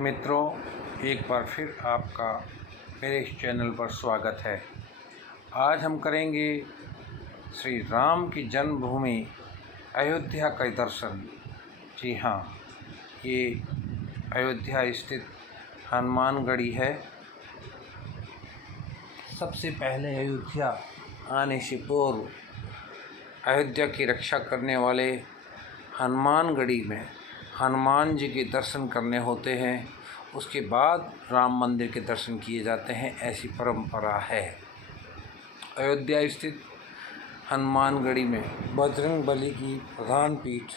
मित्रों, एक बार फिर आपका मेरे इस चैनल पर स्वागत है। आज हम करेंगे श्री राम की जन्मभूमि अयोध्या का दर्शन। जी हाँ, ये अयोध्या स्थित हनुमानगढ़ी है। सबसे पहले अयोध्या आने से पूर्व अयोध्या की रक्षा करने वाले हनुमानगढ़ी में हनुमान जी के दर्शन करने होते हैं। उसके बाद राम मंदिर के दर्शन किए जाते हैं, ऐसी परंपरा है। अयोध्या स्थित हनुमानगढ़ी में बजरंगबली की प्रधान पीठ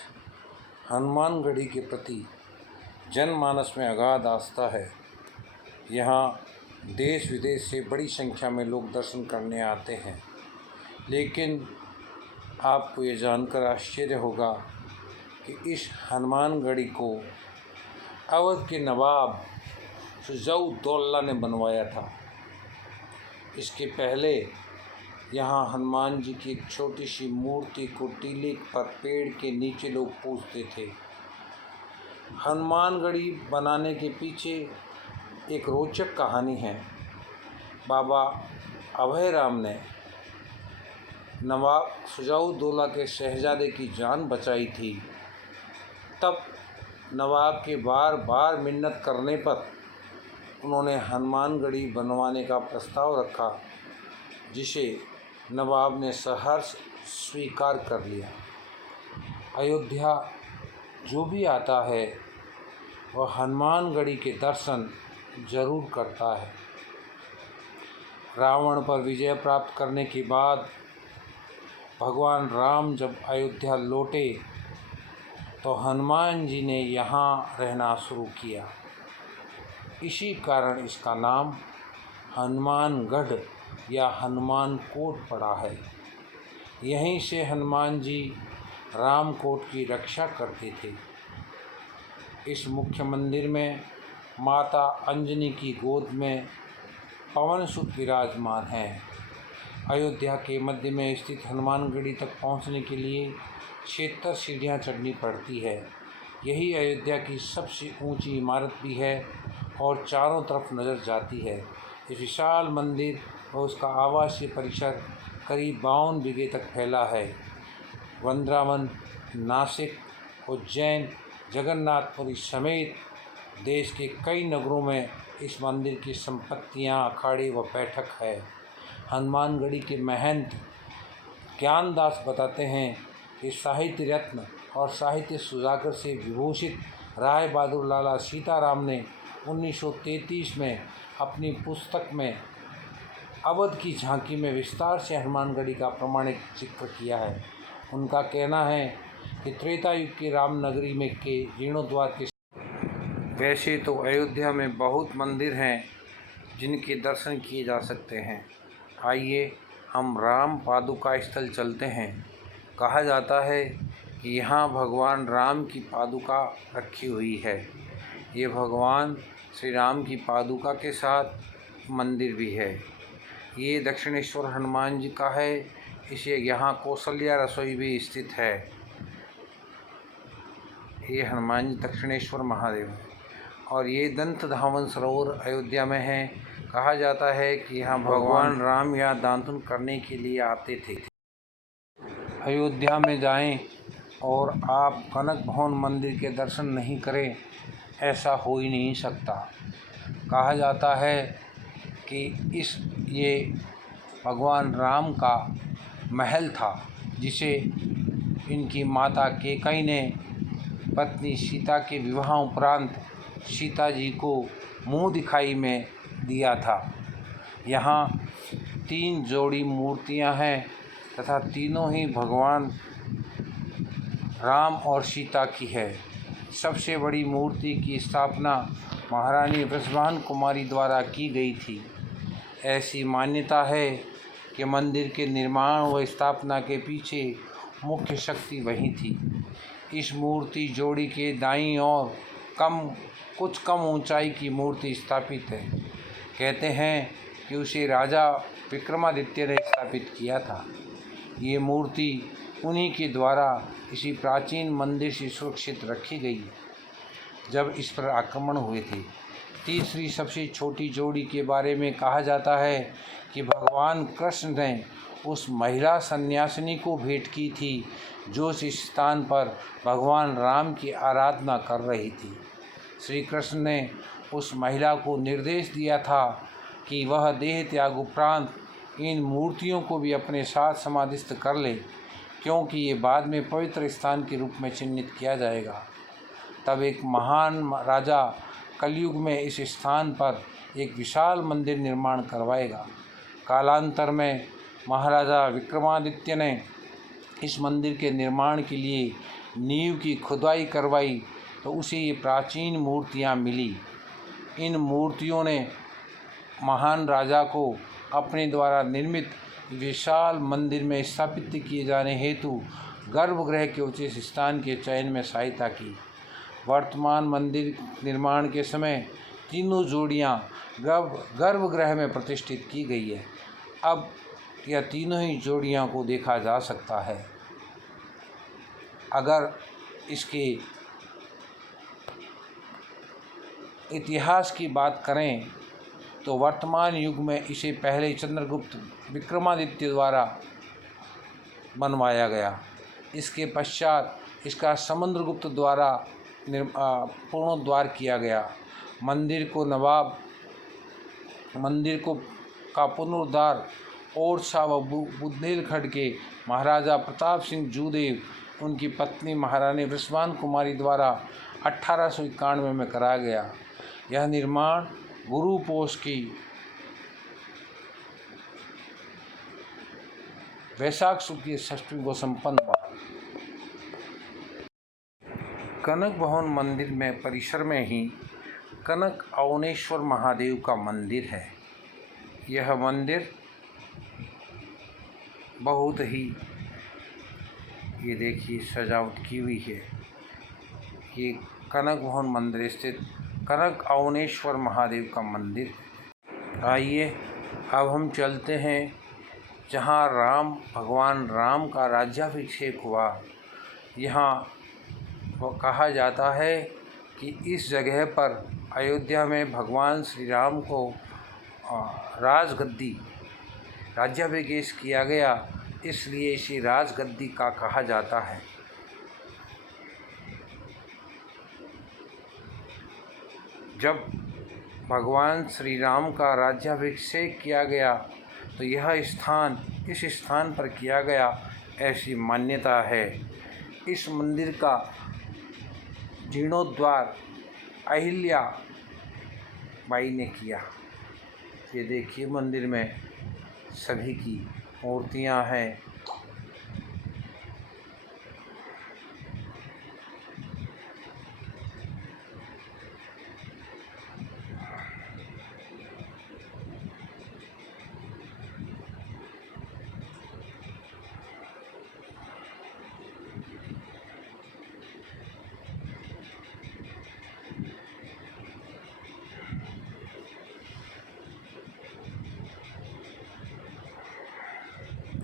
हनुमानगढ़ी के प्रति जनमानस में अगाध आस्था है। यहाँ देश विदेश से बड़ी संख्या में लोग दर्शन करने आते हैं। लेकिन आपको ये जानकर आश्चर्य होगा कि इस हनुमानगढ़ी को अवध के नवाब शुजा-उद-दौला ने बनवाया था। इसके पहले यहाँ हनुमान जी की एक छोटी सी मूर्ति को टीले पर पेड़ के नीचे लोग पूजते थे। हनुमानगढ़ी बनाने के पीछे एक रोचक कहानी है। बाबा अभय राम ने नवाब शुजा-उद-दौला के शहजादे की जान बचाई थी। तब नवाब के बार बार मिन्नत करने पर उन्होंने हनुमानगढ़ी बनवाने का प्रस्ताव रखा, जिसे नवाब ने सहर्ष स्वीकार कर लिया। अयोध्या जो भी आता है वह हनुमानगढ़ी के दर्शन जरूर करता है। रावण पर विजय प्राप्त करने के बाद भगवान राम जब अयोध्या लौटे तो हनुमान जी ने यहाँ रहना शुरू किया। इसी कारण इसका नाम हनुमानगढ़ या हनुमानकोट पड़ा है। यहीं से हनुमान जी रामकोट की रक्षा करते थे। इस मुख्य मंदिर में माता अंजनी की गोद में पवन सुत विराजमान हैं। अयोध्या के मध्य में स्थित हनुमानगढ़ी तक पहुँचने के लिए 76 सीढ़ियाँ चढ़नी पड़ती है। यही अयोध्या की सबसे ऊंची इमारत भी है और चारों तरफ नज़र जाती है। इस विशाल मंदिर और उसका आवासीय परिसर करीब 52 बीघे तक फैला है। वृंदावन, नासिक, उज्जैन, जगन्नाथपुरी समेत देश के कई नगरों में इस मंदिर की संपत्तियां, अखाड़े व बैठक है। हनुमानगढ़ी के महंत ज्ञानदास बताते हैं कि साहित्य रत्न और साहित्य सुधाकर से विभूषित राय बहादुर लाला सीताराम ने 1933 में अपनी पुस्तक में अवध की झांकी में विस्तार से हनुमानगढ़ी का प्रमाणिक जिक्र किया है। उनका कहना है कि त्रेता युग की रामनगरी में के जीर्णोद्वार के वैसे तो अयोध्या में बहुत मंदिर हैं जिनके दर्शन किए जा सकते हैं। आइए हम राम पादुका स्थल चलते हैं। कहा जाता है कि यहाँ भगवान राम की पादुका रखी हुई है। ये भगवान श्री राम की पादुका के साथ मंदिर भी है। ये दक्षिणेश्वर हनुमान जी का है। इसे यहाँ कौशल्या रसोई भी स्थित है। ये हनुमान जी दक्षिणेश्वर महादेव है और ये दंत धावन सरोवर अयोध्या में है। कहा जाता है कि यहाँ भगवान राम यहाँ दातुन करने के लिए आते थे। अयोध्या में जाएं और आप कनक भवन मंदिर के दर्शन नहीं करें, ऐसा हो ही नहीं सकता। कहा जाता है कि ये भगवान राम का महल था, जिसे इनकी माता कैकेयी ने पत्नी सीता के विवाह उपरांत सीता जी को मुँह दिखाई में दिया था। यहाँ 3 जोड़ी मूर्तियाँ हैं तथा तीनों ही भगवान राम और सीता की है। सबसे बड़ी मूर्ति की स्थापना महारानी वृषभानु कुमारी द्वारा की गई थी। ऐसी मान्यता है कि मंदिर के निर्माण व स्थापना के पीछे मुख्य शक्ति वही थी। इस मूर्ति जोड़ी के दाईं ओर कुछ कम ऊंचाई की मूर्ति स्थापित है। कहते हैं कि उसे राजा विक्रमादित्य ने स्थापित किया था। ये मूर्ति उन्हीं के द्वारा इसी प्राचीन मंदिर से सुरक्षित रखी गई। जब इस पर आक्रमण हुए थे। तीसरी सबसे छोटी जोड़ी के बारे में कहा जाता है कि भगवान कृष्ण ने उस महिला सन्यासिनी को भेंट की थी जो इस स्थान पर भगवान राम की आराधना कर रही थी। श्री कृष्ण ने उस महिला को निर्देश दिया था कि वह देह त्याग उपरांत इन मूर्तियों को भी अपने साथ समाधिस्थ कर ले, क्योंकि ये बाद में पवित्र स्थान के रूप में चिन्हित किया जाएगा। तब एक महान राजा कलयुग में इस स्थान पर एक विशाल मंदिर निर्माण करवाएगा। कालांतर में महाराजा विक्रमादित्य ने इस मंदिर के निर्माण के लिए नींव की खुदाई करवाई तो उसे ये प्राचीन मूर्तियाँ मिली। इन मूर्तियों ने महान राजा को अपने द्वारा निर्मित विशाल मंदिर में स्थापित किए जाने हेतु गर्भगृह के उचित स्थान के चयन में सहायता की। वर्तमान मंदिर निर्माण के समय तीनों जोड़ियां गर्भगृह में प्रतिष्ठित की गई है। अब यह तीनों ही जोड़ियां को देखा जा सकता है। अगर इसके इतिहास की बात करें तो वर्तमान युग में इसे पहले चंद्रगुप्त विक्रमादित्य द्वारा बनवाया गया। इसके पश्चात इसका समुद्रगुप्त द्वारा पुनरुद्धार किया गया। मंदिर का पुनरुद्धार ओरछा व बुंदेलखंड के महाराजा प्रताप सिंह जूदेव, उनकी पत्नी महारानी वृषभान कुमारी द्वारा 1891 में कराया गया। यह निर्माण गुरु पौष की वैशाख शुक्ल की षष्ठी को संपन्न हुआ। कनक भवन मंदिर में परिसर में ही कनक अवनेश्वर महादेव का मंदिर है। यह मंदिर बहुत ही, ये देखिए, सजावट की हुई है। ये कनक भवन मंदिर स्थित कनक अवनेश्वर महादेव का मंदिर है। आइए अब हम चलते हैं जहाँ भगवान राम का राज्याभिषेक हुआ। यहाँ वो कहा जाता है कि इस जगह पर अयोध्या में भगवान श्री राम को राज्याभिषेक किया गया, इसलिए इसे राजगद्दी का कहा जाता है। जब भगवान श्री राम का राज्याभिषेक किया गया तो यह स्थान इस स्थान पर किया गया, ऐसी मान्यता है। इस मंदिर का जीर्णोद्धार अहिल्या बाई ने किया। ये देखिए, मंदिर में सभी की मूर्तियां हैं।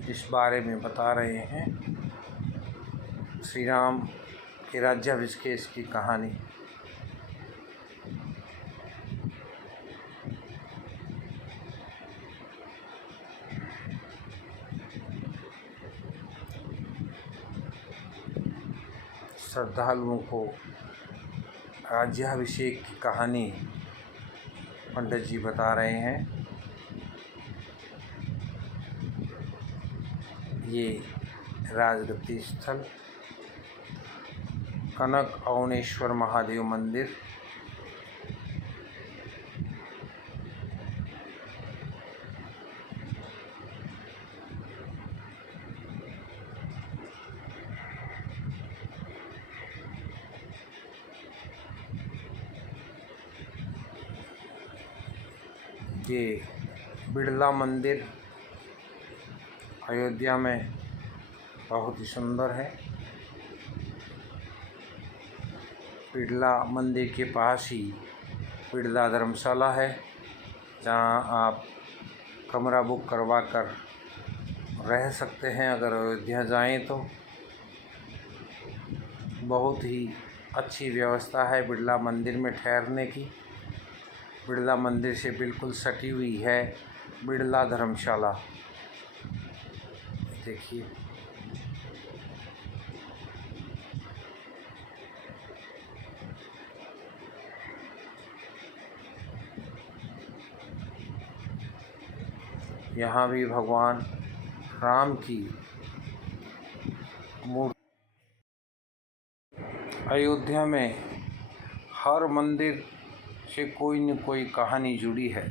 इस बारे में बता रहे हैं श्री राम के राज्याभिषेक की कहानी। श्रद्धालुओं को राज्याभिषेक की कहानी पंडित जी बता रहे हैं। ये राजगद्दी स्थल कनक अवनेश्वर महादेव मंदिर ये बिड़ला मंदिर अयोध्या में बहुत ही सुंदर है। बिड़ला मंदिर के पास ही बिड़ला धर्मशाला है, जहां आप कमरा बुक करवा कर रह सकते हैं। अगर अयोध्या जाएं तो बहुत ही अच्छी व्यवस्था है बिरला मंदिर में ठहरने की। बिरला मंदिर से बिल्कुल सटी हुई है बिरला धर्मशाला। देखिए यहाँ भी भगवान राम की मूर्ति। अयोध्या में हर मंदिर से कोई न कोई कहानी जुड़ी है।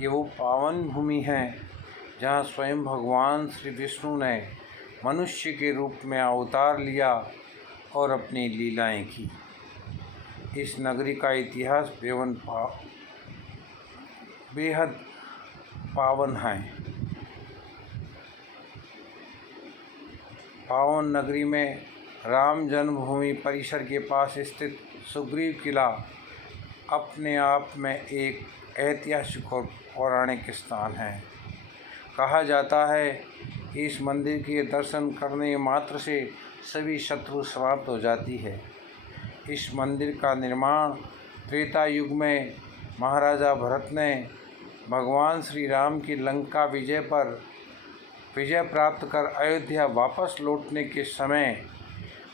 ये वो पावन भूमि है जहाँ स्वयं भगवान श्री विष्णु ने मनुष्य के रूप में अवतार लिया और अपनी लीलाएं की। इस नगरी का इतिहास बेहद पावन है। पावन नगरी में राम जन्मभूमि परिसर के पास स्थित सुग्रीव किला अपने आप में एक ऐतिहासिक और पौराणिक स्थान है। कहा जाता है कि इस मंदिर के दर्शन करने मात्र से सभी शत्रु समाप्त हो जाती है। इस मंदिर का निर्माण त्रेता युग में महाराजा भरत ने भगवान श्री राम की लंका विजय प्राप्त कर अयोध्या वापस लौटने के समय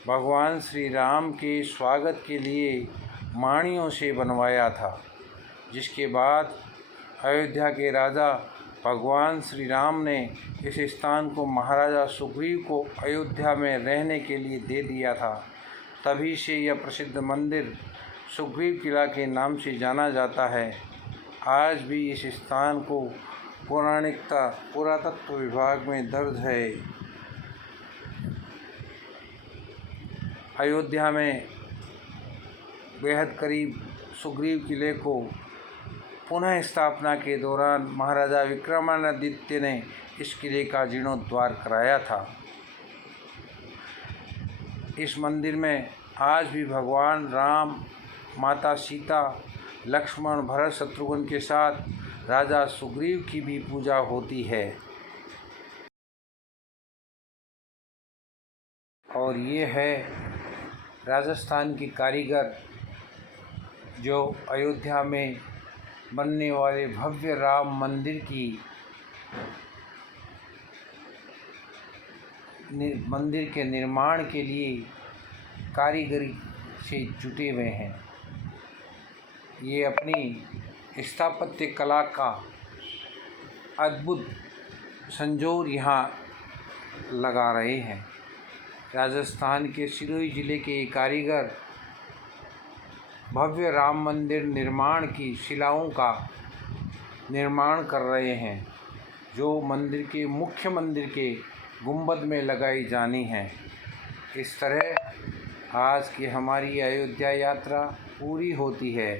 भगवान श्री राम के स्वागत के लिए माणियों से बनवाया था, जिसके बाद अयोध्या के राजा भगवान श्री राम ने इस स्थान को महाराजा सुग्रीव को अयोध्या में रहने के लिए दे दिया था। तभी से यह प्रसिद्ध मंदिर सुग्रीव किला के नाम से जाना जाता है। आज भी इस स्थान को पुरातत्व विभाग में दर्ज है। अयोध्या में बेहद करीब सुग्रीव किले को पुनः स्थापना के दौरान महाराजा विक्रमादित्य ने इस किले का जीर्णोद्धार कराया था। इस मंदिर में आज भी भगवान राम, माता सीता, लक्ष्मण, भरत, शत्रुघ्न के साथ राजा सुग्रीव की भी पूजा होती है। और ये है राजस्थान की कारीगर जो अयोध्या में बनने वाले भव्य राम मंदिर के निर्माण के लिए कारीगरी से जुटे हुए हैं। ये अपनी स्थापत्य कला का अद्भुत संजोर यहाँ लगा रहे हैं। राजस्थान के सिरोही जिले के कारीगर भव्य राम मंदिर निर्माण की शिलाओं का निर्माण कर रहे हैं, जो मुख्य मंदिर के गुंबद में लगाई जानी है। इस तरह आज की हमारी अयोध्या यात्रा पूरी होती है।